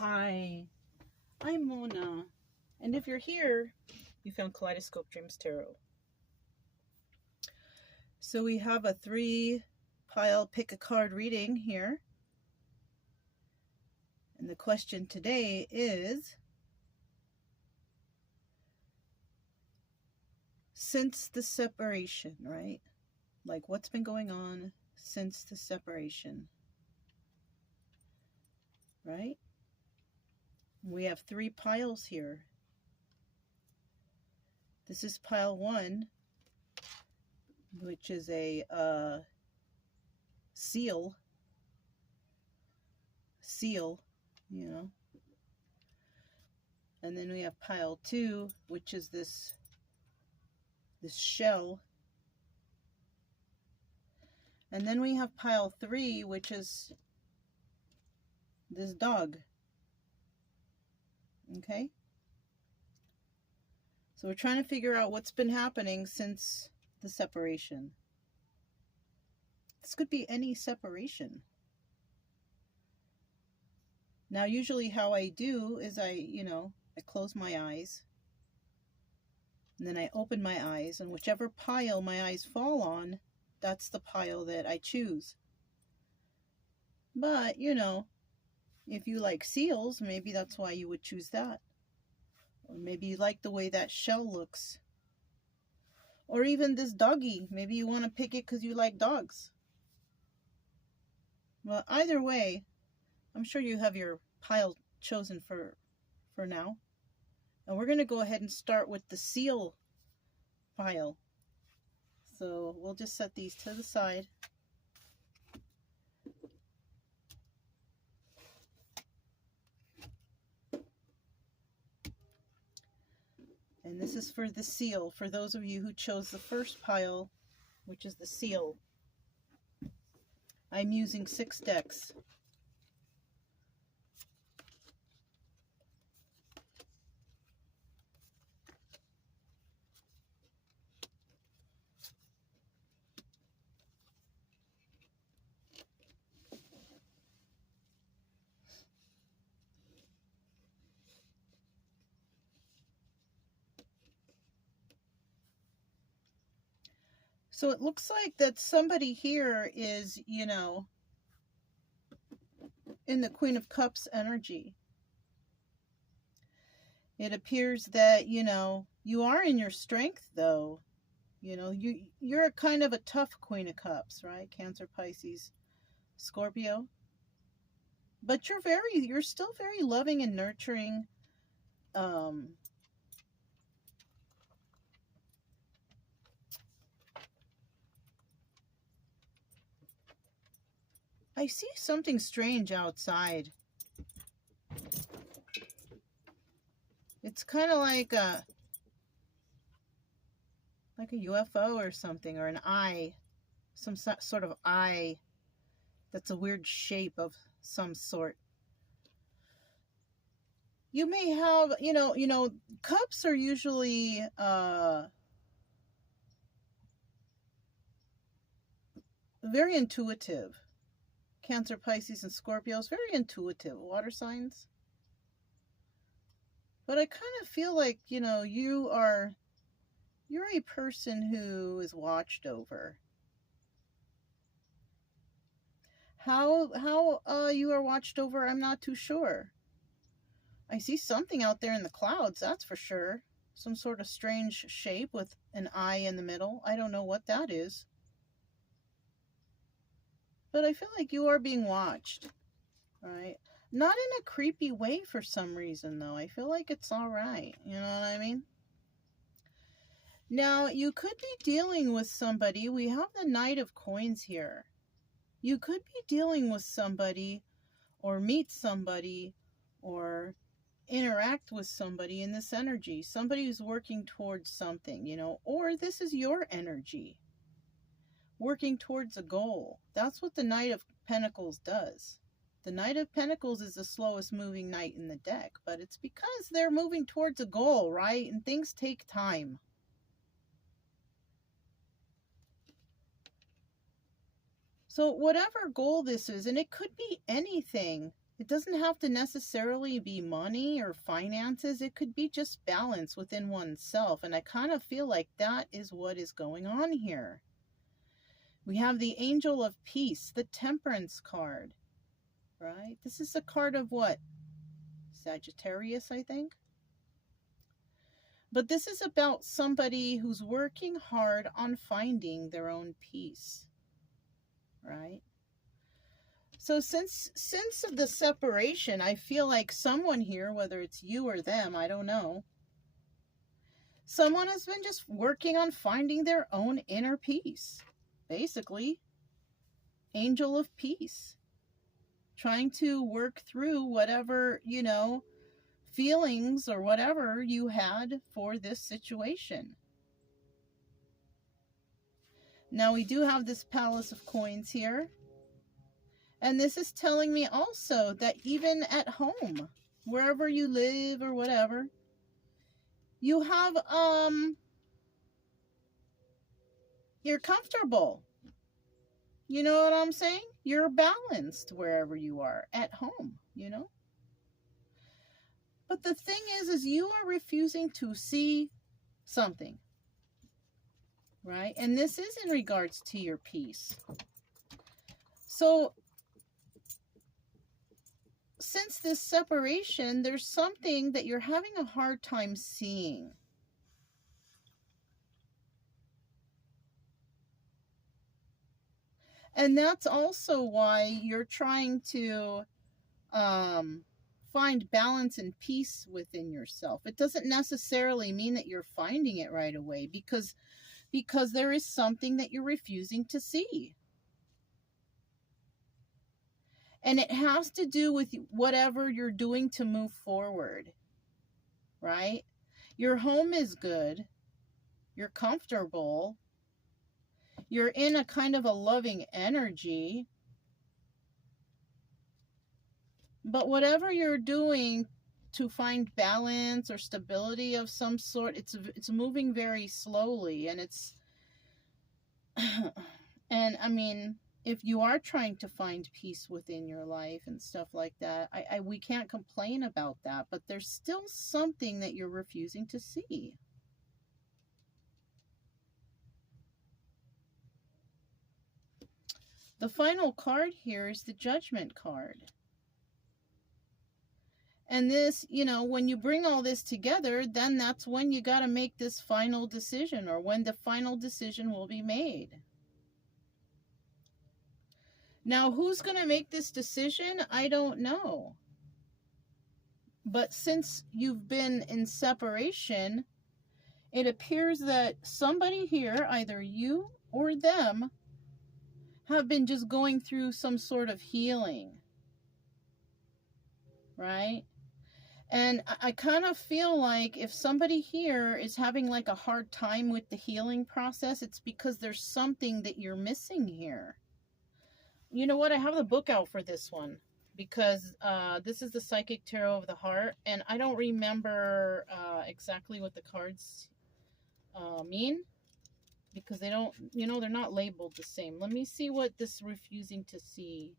Hi, I'm Mona, and if you're here, you found Kaleidoscope Dreams Tarot. So we have a 3-pile pick a card reading here, and the question today is, since the separation, right? Like, what's been going on since the separation, right? We have 3 piles here. This is pile 1, which is a seal, you know. And then we have pile 2, which is this shell. And then we have pile 3, which is this dog. Okay? So we're trying to figure out what's been happening since the separation. This could be any separation. Now, usually how I do is I close my eyes. And then I open my eyes, and whichever pile my eyes fall on, that's the pile that I choose. But, if you like seals, maybe that's why you would choose that. Or maybe you like the way that shell looks. Or even this doggy. Maybe you want to pick it because you like dogs. Well, either way, I'm sure you have your pile chosen for now. And we're going to go ahead and start with the seal pile. So we'll just set these to the side. And this is for the seal, for those of you who chose the first pile, which is the seal. I'm using 6 decks. So it looks like that somebody here is, in the Queen of Cups energy. It appears that, you are in your strength, though. You're a kind of a tough Queen of Cups, right? Cancer, Pisces, Scorpio. But you're still very loving and nurturing. I see something strange outside. It's kind of like a UFO or something, or an eye, some sort of eye that's a weird shape of some sort. You may have, cups are usually very intuitive. Cancer, Pisces, and Scorpios, very intuitive. Water signs. But I kind of feel like, you're a person who is watched over. How you are watched over, I'm not too sure. I see something out there in the clouds, that's for sure. Some sort of strange shape with an eye in the middle. I don't know what that is. But I feel like you are being watched. All right? Not in a creepy way for some reason, though. I feel like it's all right. You know what I mean? Now, you could be dealing with somebody. We have the Knight of Coins here. You could be dealing with somebody or meet somebody or interact with somebody in this energy. Somebody who's working towards something, or this is your energy. Working towards a goal. That's what the Knight of Pentacles does. The Knight of Pentacles is the slowest moving knight in the deck, but it's because they're moving towards a goal, right? And things take time. So whatever goal this is, and it could be anything, It doesn't have to necessarily be money or finances. It could be just balance within oneself. And I kind of feel like that is what is going on here. We have the Angel of Peace, the Temperance card, right? This is a card of what? Sagittarius, I think. But this is about somebody who's working hard on finding their own peace, right? So since the separation, I feel like someone here, whether it's you or them, I don't know, someone has been just working on finding their own inner peace. Basically, Angel of Peace. Trying to work through whatever, feelings or whatever you had for this situation. Now we do have this Palace of Coins here. And this is telling me also that even at home, wherever you live or whatever, you have, you're comfortable. You know what I'm saying? You're balanced wherever you are at home, But the thing is you are refusing to see something, right? And this is in regards to your peace. So, since this separation, there's something that you're having a hard time seeing. And that's also why you're trying to find balance and peace within yourself. It doesn't necessarily mean that you're finding it right away because there is something that you're refusing to see. And it has to do with whatever you're doing to move forward, right? Your home is good. You're comfortable. You're in a kind of a loving energy. But whatever you're doing to find balance or stability of some sort, it's moving very slowly. And it's, and I mean, if you are trying to find peace within your life and stuff like that, we can't complain about that. But there's still something that you're refusing to see. The final card here is the Judgment card. And this, when you bring all this together, then that's when you got to make this final decision, or when the final decision will be made. Now, who's going to make this decision? I don't know. But since you've been in separation, it appears that somebody here, either you or them, have been just going through some sort of healing, right? And I kind of feel like if somebody here is having like a hard time with the healing process, it's because there's something that you're missing here. You know what? I have the book out for this one because this is the Psychic Tarot of the Heart, and I don't remember exactly what the cards mean. Because they don't, they're not labeled the same. Let me see what this refusing to see.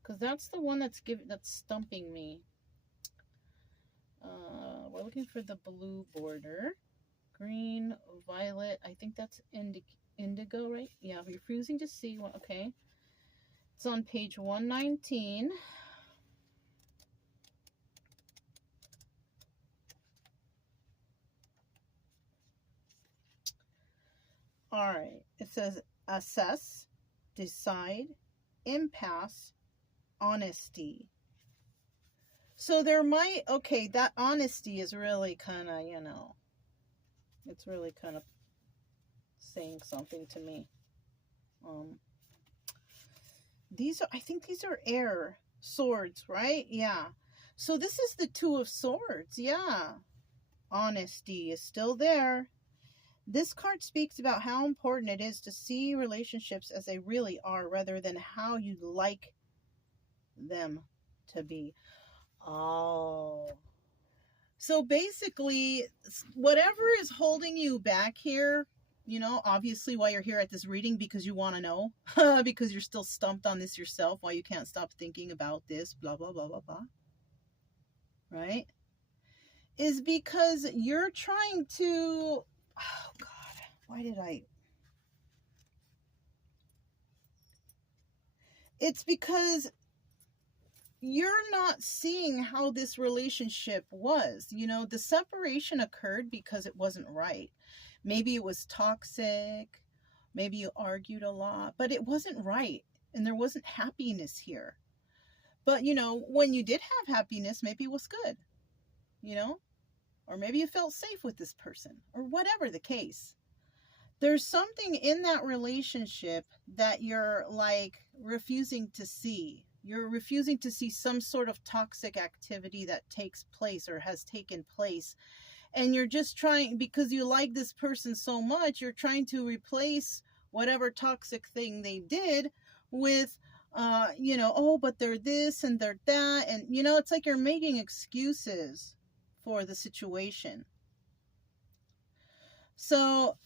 Because that's the one that's stumping me. We're looking for the blue border. Green, violet. I think that's indigo, right? Yeah, refusing to see one. Okay. It's on page 119. All right, it says assess, decide, impasse, honesty. So there might, okay, that honesty is really kind of, it's really kind of saying something to me. I think these are air swords, right? Yeah. So this is the Two of Swords, yeah. Honesty is still there. This card speaks about how important it is to see relationships as they really are rather than how you'd like them to be. Oh. So basically, whatever is holding you back here, you know, obviously why you're here at this reading, because you want to know, because you're still stumped on this yourself, why you can't stop thinking about this, blah, blah, blah, blah, blah, right? Is because you're trying to, oh God, why did I? It's because you're not seeing how this relationship was. You know, the separation occurred because it wasn't right. Maybe it was toxic. Maybe you argued a lot, but it wasn't right. And there wasn't happiness here. But, you know, when you did have happiness, maybe it was good, you know, or maybe you felt safe with this person, or whatever the case. There's something in that relationship that you're like refusing to see. You're refusing to see some sort of toxic activity that takes place or has taken place. And you're just trying, because you like this person so much, you're trying to replace whatever toxic thing they did with, you know, oh, but they're this and they're that. And, you know, it's like you're making excuses for the situation. So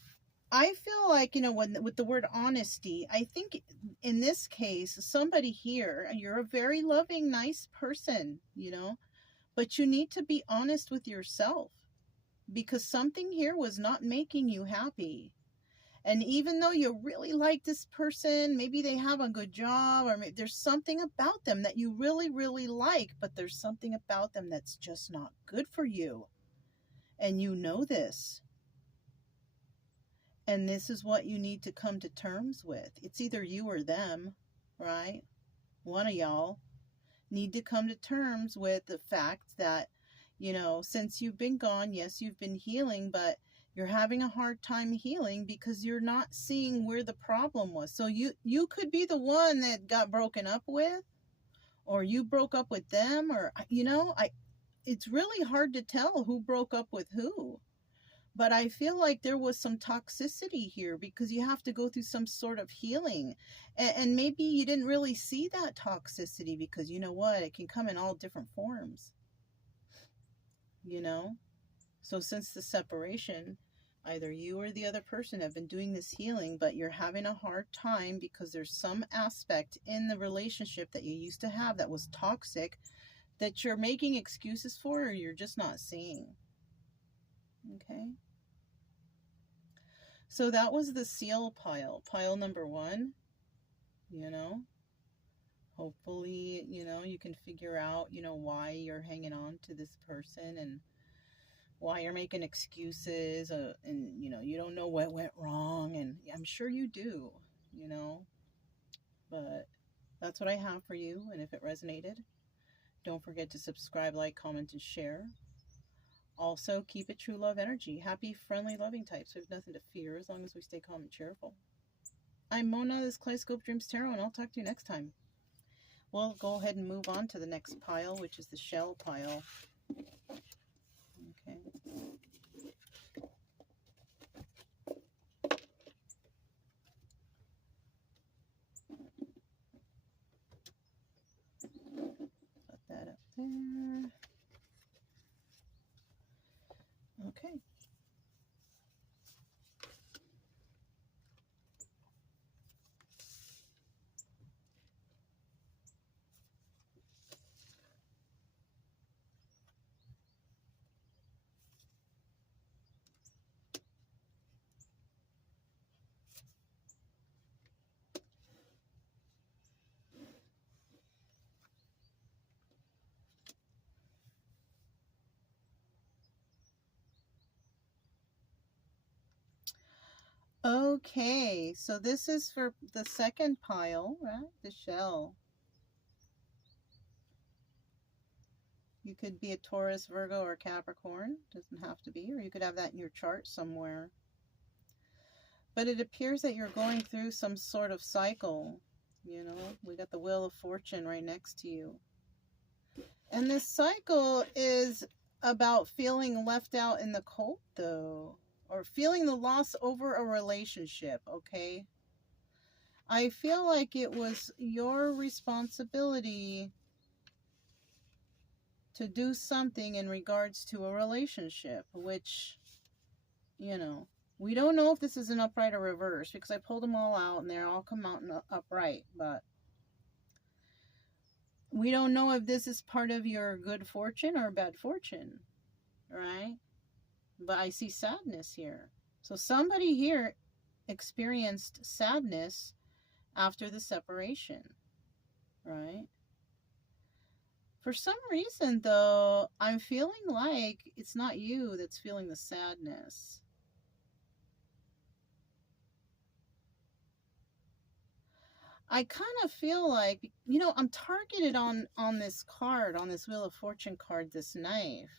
I feel like, you know, with the word honesty, I think in this case, somebody here, you're a very loving, nice person, you know, but you need to be honest with yourself, because something here was not making you happy. And even though you really like this person, maybe they have a good job, or there's something about them that you really, really like, but there's something about them that's just not good for you. And you know this. And this is what you need to come to terms with. It's either you or them, right? One of y'all need to come to terms with the fact that, you know, since you've been gone, yes, you've been healing, but you're having a hard time healing because you're not seeing where the problem was. So you could be the one that got broken up with, or you broke up with them, or, you know, it's really hard to tell who broke up with who. But I feel like there was some toxicity here, because you have to go through some sort of healing. And maybe you didn't really see that toxicity because, you know what, it can come in all different forms. You know? So since the separation, either you or the other person have been doing this healing, but you're having a hard time because there's some aspect in the relationship that you used to have that was toxic that you're making excuses for, or you're just not seeing. Okay? So that was the seal pile number 1, you know. Hopefully, you know, you can figure out, you know, why you're hanging on to this person and why you're making excuses, and, you know, you don't know what went wrong, and I'm sure you do, you know. But that's what I have for you, and if it resonated, don't forget to subscribe, like, comment, and share. Also, keep it true love energy. Happy, friendly, loving types. We have nothing to fear as long as we stay calm and cheerful. I'm Mona, this is Kaleidoscope Dreams Tarot, and I'll talk to you next time. We'll go ahead and move on to the next pile, which is the shell pile. Okay. Put that up there. Okay. Okay, so this is for the second pile, right? The shell. You could be a Taurus, Virgo, or Capricorn. Doesn't have to be, or you could have that in your chart somewhere. But it appears that you're going through some sort of cycle. You know, we got the Wheel of Fortune right next to you. And this cycle is about feeling left out in the cold, though, or feeling the loss over a relationship, okay? I feel like it was your responsibility to do something in regards to a relationship, which, you know, We don't know if this is an upright or reverse because I pulled them all out and they're all come out in upright, but we don't know if this is part of your good fortune or bad fortune, right? But I see sadness here. So somebody here experienced sadness after the separation, right? For some reason, though, I'm feeling like it's not you that's feeling the sadness. I kind of feel like, you know, I'm targeted on this card, on this Wheel of Fortune card, this knife.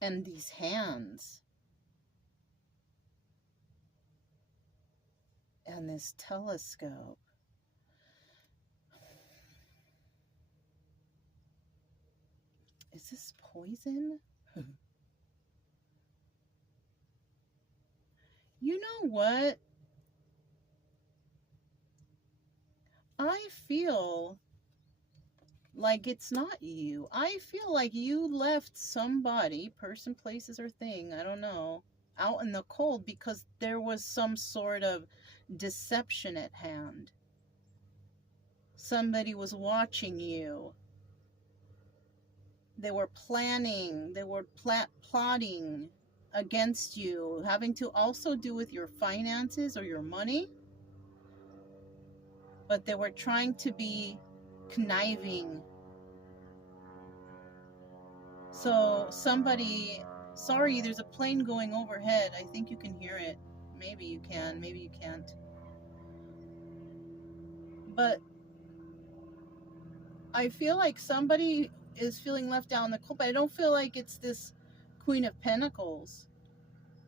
And these hands. And this telescope. Is this poison? You know what? I feel like it's not you. I feel like you left somebody, person, places, or thing, I don't know, out in the cold because there was some sort of deception at hand. Somebody was watching you. They were planning, they were plotting against you, having to also do with your finances or your money. But they were trying to be conniving. So somebody, sorry, there's a plane going overhead. I think you can hear it. Maybe you can, maybe you can't. But I feel like somebody is feeling left out in the cold, but I don't feel like it's this Queen of Pentacles.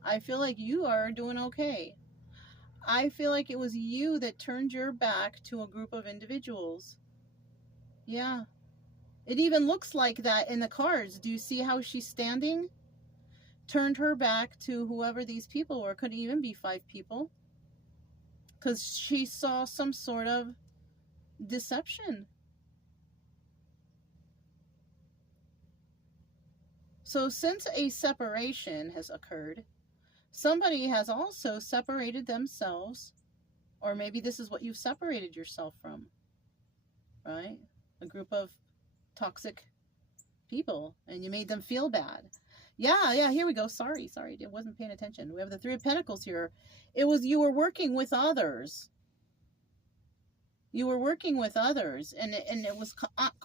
I feel like you are doing okay. I feel like it was you that turned your back to a group of individuals. Yeah. It even looks like that in the cards. Do you see how she's standing? Turned her back to whoever these people were. Could even be 5 people. Because she saw some sort of deception. So since a separation has occurred, somebody has also separated themselves, or maybe this is what you've separated yourself from, right? A group of toxic people, and you made them feel bad. Yeah, here we go. Sorry, I wasn't paying attention. We have the 3 of Pentacles here. It was you were working with others. You were working with others, and it was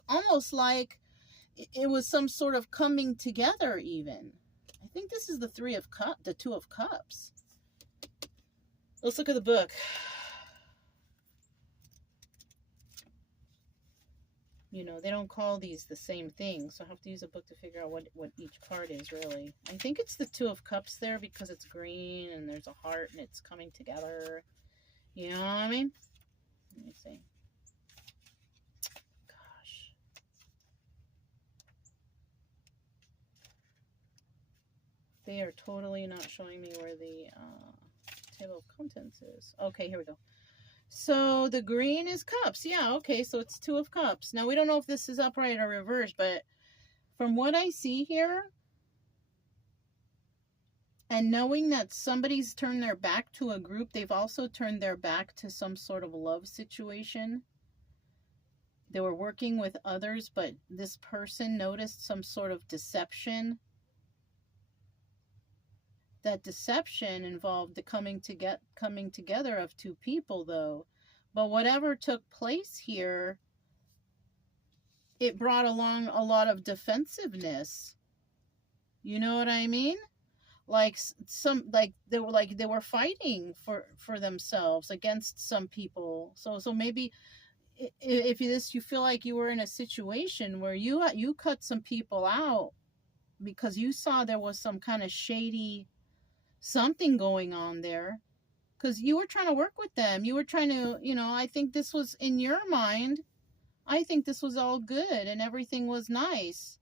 almost like it was some sort of coming together even. I think this is the 2 of Cups. Let's look at the book. You know, they don't call these the same thing, so I have to use a book to figure out what each card is, really. I think it's the 2 of Cups there because it's green and there's a heart and it's coming together. You know what I mean? Let me see. Gosh. They are totally not showing me where the table of contents is. Okay, here we go. So the green is cups. Yeah, okay, so it's 2 of Cups. Now, we don't know if this is upright or reverse, but from what I see here, and knowing that somebody's turned their back to a group, they've also turned their back to some sort of love situation. They were working with others, but this person noticed some sort of deception. That deception involved the coming together of 2 people, though. But whatever took place here, it brought along a lot of defensiveness. You know what I mean? Like they were fighting for themselves against some people. So maybe if you feel like you were in a situation where you cut some people out because you saw there was some kind of shady something going on there, because you were trying to work with them. You were trying to, I think this was in your mind. I think this was all good and everything was nice.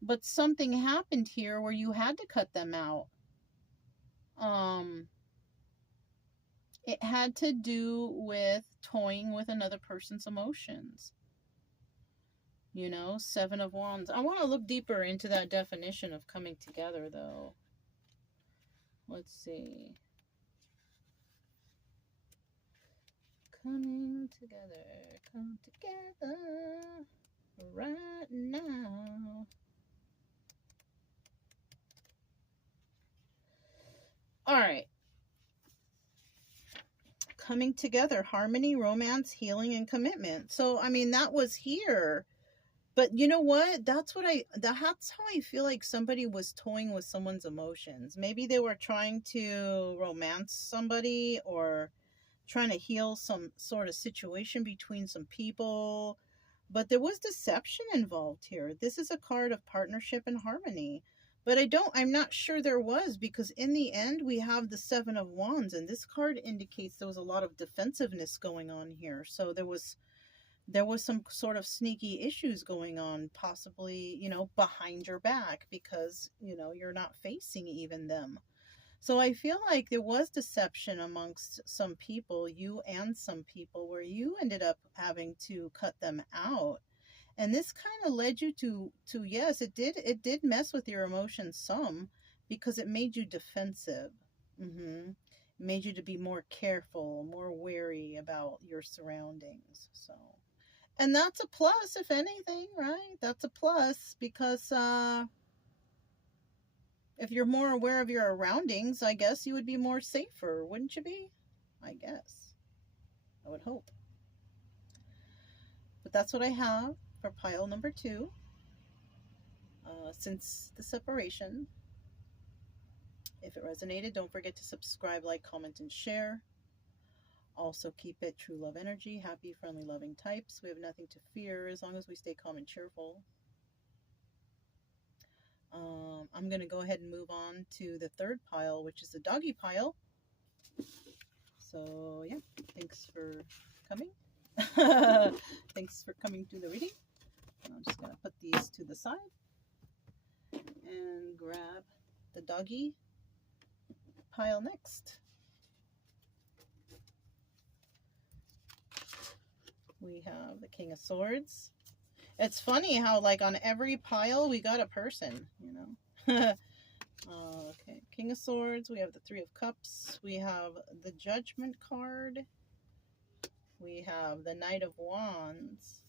But something happened here where you had to cut them out. It had to do with toying with another person's emotions. 7 of Wands. I want to look deeper into that definition of coming together, though. Let's see. Coming together. Come together right now. All right. Coming together, harmony, romance, healing, and commitment. So, I mean, that was here. But you know what? That's how I feel like somebody was toying with someone's emotions. Maybe they were trying to romance somebody or trying to heal some sort of situation between some people. But there was deception involved here. This is a card of partnership and harmony. But I'm not sure there was, because in the end we have the Seven of Wands, and this card indicates there was a lot of defensiveness going on here. So there was some sort of sneaky issues going on, possibly, behind your back, because, you're not facing even them. So I feel like there was deception amongst some people, you and some people, where you ended up having to cut them out. And this kind of led you to yes, it did mess with your emotions some, because it made you defensive. It made you to be more careful, more wary about your surroundings. So, and that's a plus, if anything, right? That's a plus, because if you're more aware of your surroundings, I guess you would be more safer, wouldn't you be? I guess. I would hope. But that's what I have for pile number 2. Since the separation. If it resonated, don't forget to subscribe, like, comment, and share. Also, keep it true love energy, happy, friendly, loving types. We have nothing to fear as long as we stay calm and cheerful. I'm going to go ahead and move on to the third pile, which is the doggy pile. So, yeah, thanks for coming. Thanks for coming to the reading. I'm just going to put these to the side and grab the doggy pile next. We have the King of Swords. It's funny how, like, on every pile we got a person, Okay, King of Swords. We have the Three of Cups. We have the Judgment card. We have the Knight of Wands.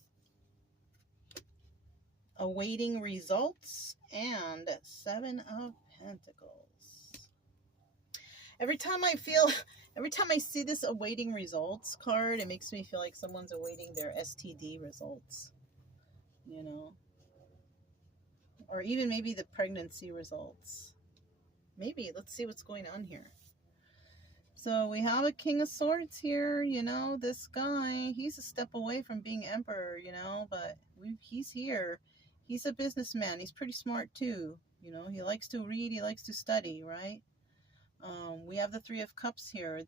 Awaiting results. And Seven of Pentacles. Every time I see this awaiting results card, it makes me feel like someone's awaiting their STD results. Or even maybe the pregnancy results. Maybe. Let's see what's going on here. So we have a King of Swords here. This guy, he's a step away from being emperor, but he's here. He's a businessman. He's pretty smart too. He likes to read. He likes to study, right? We have the Three of Cups here.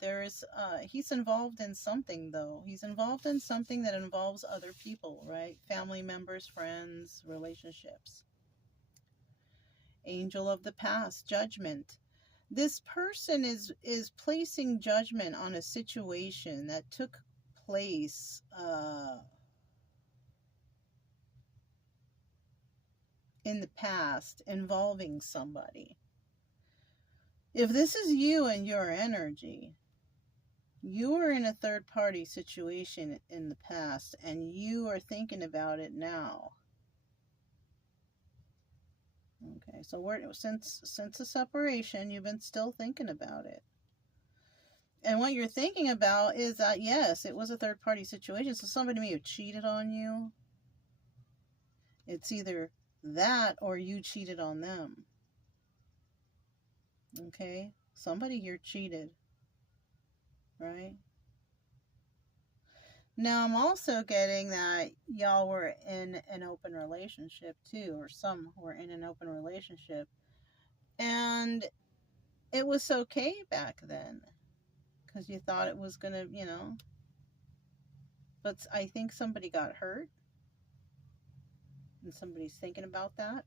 He's involved in something, though. He's involved in something that involves other people, right? Family members, friends, relationships. Angel of the Past, Judgment. This person is placing judgment on a situation that took place in the past involving somebody. If this is you and your energy, you were in a third-party situation in the past, and you are thinking about it now. Okay, so since the separation, you've been still thinking about it. And what you're thinking about is that, yes, it was a third-party situation, so somebody may have cheated on you. It's either that or you cheated on them. Okay? Somebody here cheated. Right? Now, I'm also getting that y'all were in an open relationship too, or some were in an open relationship. And it was okay back then, because you thought it was going to, but I think somebody got hurt, and somebody's thinking about that.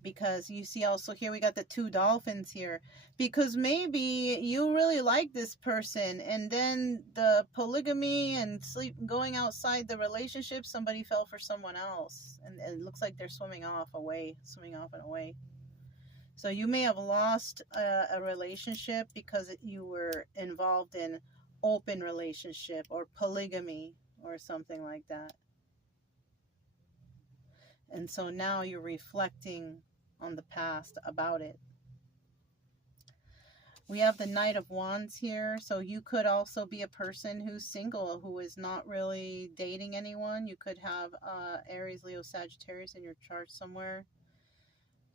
Because you see also here we got the 2 dolphins here, because maybe you really like this person, and then the polygamy and going outside the relationship, somebody fell for someone else, and it looks like they're swimming off and away. So you may have lost a relationship because you were involved in open relationship or polygamy or something like that. And so now you're reflecting on the past about it. We have the Knight of Wands here. So you could also be a person who's single, who is not really dating anyone. You could have Aries, Leo, Sagittarius in your chart somewhere.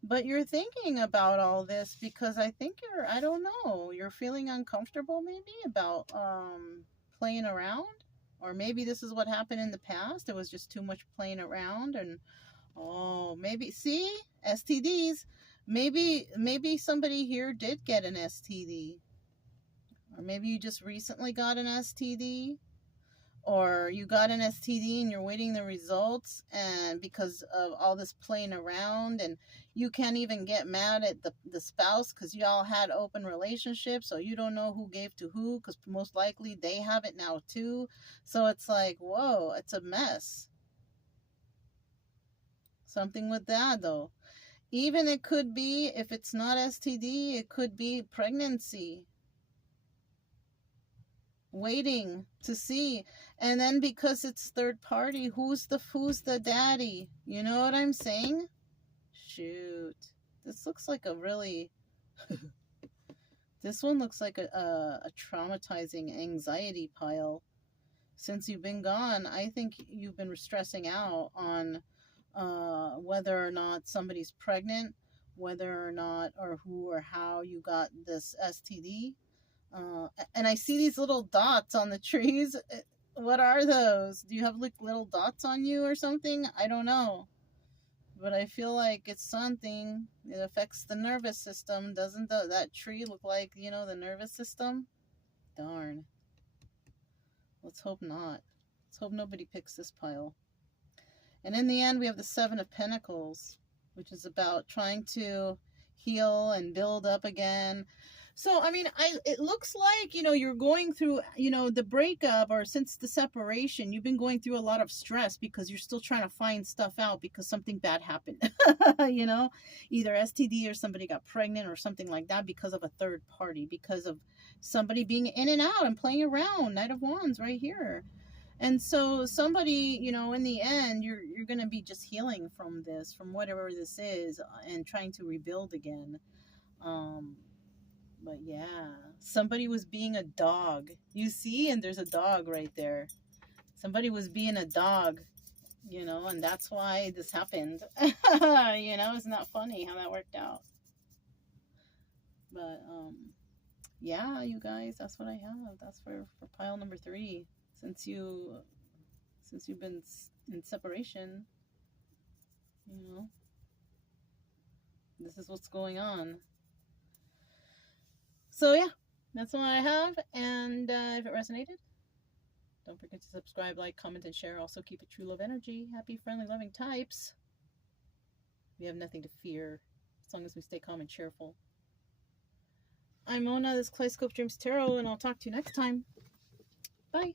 But you're thinking about all this because I think I don't know, you're feeling uncomfortable maybe about playing around. Or maybe this is what happened in the past. It was just too much playing around. And oh, maybe, see, STDs. Maybe somebody here did get an STD. Or maybe you just recently got an STD. Or you got an STD and you're waiting the results, and because of all this playing around, and you can't even get mad at the spouse because y'all had open relationships, so you don't know who gave to who because most likely they have it now too. So it's like, whoa, it's a mess. Something with that though. Even it could be, if it's not STD, it could be pregnancy. Waiting to see. And then because it's third party, who's the daddy? You know what I'm saying? Shoot. This looks like a really this one looks like a traumatizing anxiety pile. Since you've been gone, I think you've been stressing out on whether or not somebody's pregnant, whether or not or who or how you got this STD. And I see these little dots on the trees. What are those? Do you have like little dots on you or something? I don't know. But I feel like it's something. It affects the nervous system. Doesn't that tree look like, the nervous system? Darn. Let's hope not. Let's hope nobody picks this pile. And in the end, we have the Seven of Pentacles, which is about trying to heal and build up again. So, I mean, it looks like, you're going through, the breakup, or since the separation, you've been going through a lot of stress because you're still trying to find stuff out because something bad happened, either STD or somebody got pregnant or something like that because of a third party, because of somebody being in and out and playing around. Knight of Wands right here. And so somebody, in the end, you're going to be just healing from this, from whatever this is, and trying to rebuild again. But yeah, somebody was being a dog. You see, and there's a dog right there. Somebody was being a dog, and that's why this happened. Isn't that funny how that worked out? But yeah, you guys, that's what I have. That's for pile number 3. Since you've been in separation, this is what's going on. So yeah, that's what I have. And if it resonated, don't forget to subscribe, like, comment, and share. Also keep it true love energy. Happy, friendly, loving types. We have nothing to fear as long as we stay calm and cheerful. I'm Mona, this is Kaleidoscope Dreams Tarot, and I'll talk to you next time. Bye.